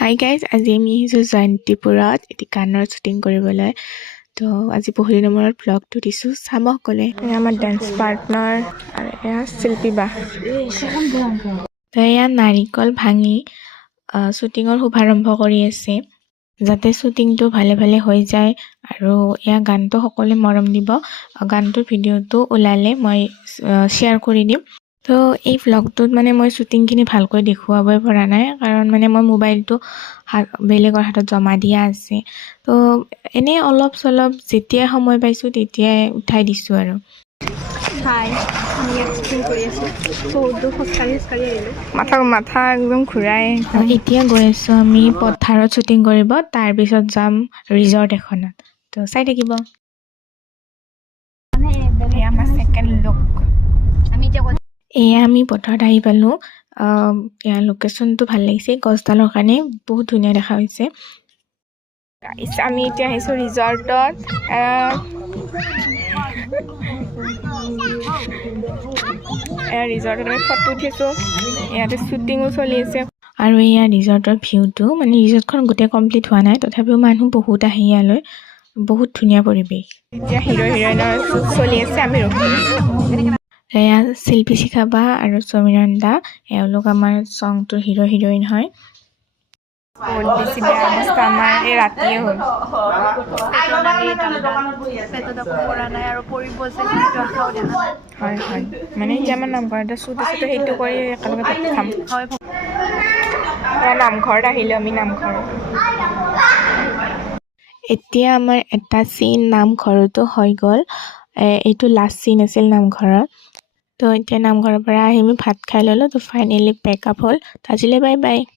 Hi guys, আজি আমি আহিছোঁ জয়ন্তীপুৰত এটি গানৰ শ্বুটিং কৰিবলৈ। তো আজি বহু দিনৰ মূৰত ব্লগটো দিছোঁ, চাব সকলোৱে। এয়া আমাৰ ডান্স পাৰ্টনাৰ আৰু এয়া শিল্পী বা। তো এয়া নাৰিকল ভাঙি শ্বুটিঙৰ শুভাৰম্ভ কৰি আছে, যাতে শ্বুটিংটো ভালে ভালে হৈ যায়। আৰু এয়া গানটো সকলোৱে মৰম দিব। গানটোৰ ভিডিঅ'টো ওলালে মই শ্বেয়াৰ কৰি দিম। তো এই ভ্লগটোত মানে মই শ্বুটিংখিনি ভালকৈ দেখুৱাবই পৰা নাই, কাৰণ মানে মই মোবাইলটো বেলেগৰ হাতত জমা দিয়া আছে। তো এনেই অলপ চলপ যেতিয়াই সময় পাইছোঁ তেতিয়াই উঠাই দিছোঁ আৰু। মাথা একদম ঘূৰাই। এতিয়া গৈ আছোঁ আমি পথাৰত শ্বুটিং কৰিব, তাৰপিছত যাম ৰিজৰ্ট এখনত। তো চাই থাকিব। এয়া আমাৰ ছেকেণ্ড লুক। এয়া আমি পথাৰত আহি পালোঁ। এয়া লোকেশ্যনটো ভাল লাগিছে, গছডালৰ কাৰণে বহুত ধুনীয়া দেখা হৈছে। আমি এতিয়া আহিছোঁ ৰিজৰ্টত। ৰিজৰ্টত আমি ফটো উঠিছোঁ, ইয়াতে শ্বুটিঙো চলি আছে। আৰু এয়া ৰিজৰ্টৰ ভিউটো, মানে ৰিজৰ্টখন গোটেই কমপ্লিট হোৱা নাই, তথাপিও মানুহ বহুত আহে ইয়ালৈ। বহুত ধুনীয়া পৰিৱেশ। এতিয়া হিৰ' হিৰইনৰ শ্বুট চলি আছে, আমি ৰখি আছোঁ। এয়া শিল্পী শিখা বা আৰু সমীৰণ দা, এওঁলোক আমাৰ ছংটোৰ হিৰ' হিৰইন হয়। বহুত বেছি বেয়া অৱস্থা আমাৰ, এই ৰাতিয়ে হ'ল। হয় হয়, মানে এতিয়া আমাৰ নামঘৰতে শ্বুট আছে, তো সেইটো কৰি একেলগে ভাত খাম। নামঘৰত আহিলোঁ আমি, নামঘৰত। এতিয়া আমাৰ এটা চিন নামঘৰতো হৈ গ'ল। এইটো লাষ্ট চিন আছিল নামঘৰত। তো এতিয়া নামঘৰৰ পৰা আহি আমি ভাত খাই ল'লোঁ। তো ফাইনেলি পেক আপ হ'ল। আজিলৈ বাই বাই।